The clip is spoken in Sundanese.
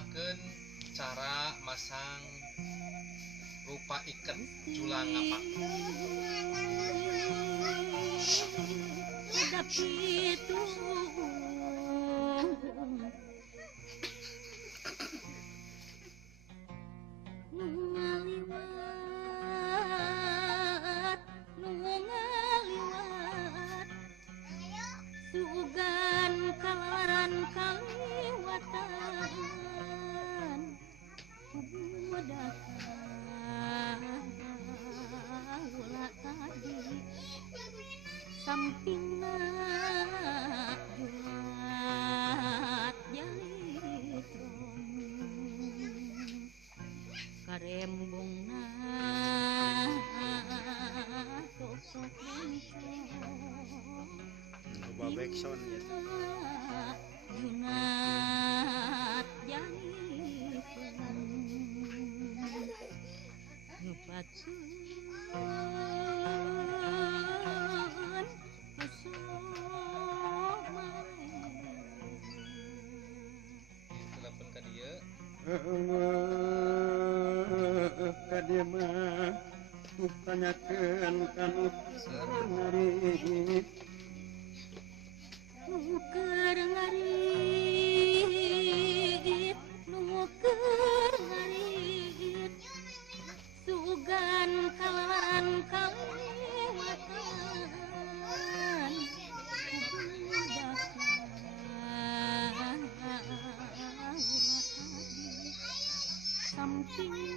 ngumpulkan cara masang rupa ikan julang ngapak. Itu ngaliwat sugan kalaran kaliwatan budakan ulah tadi sampingna julat jalitron karembungna sok-sok Coba backsound ya. junat jalitron ngepatsun Telepon ka dia. Ka dia mah tanyakeun kanu nuker ngarit nuker ngarit sugan kalaran kaliwatan budakan samping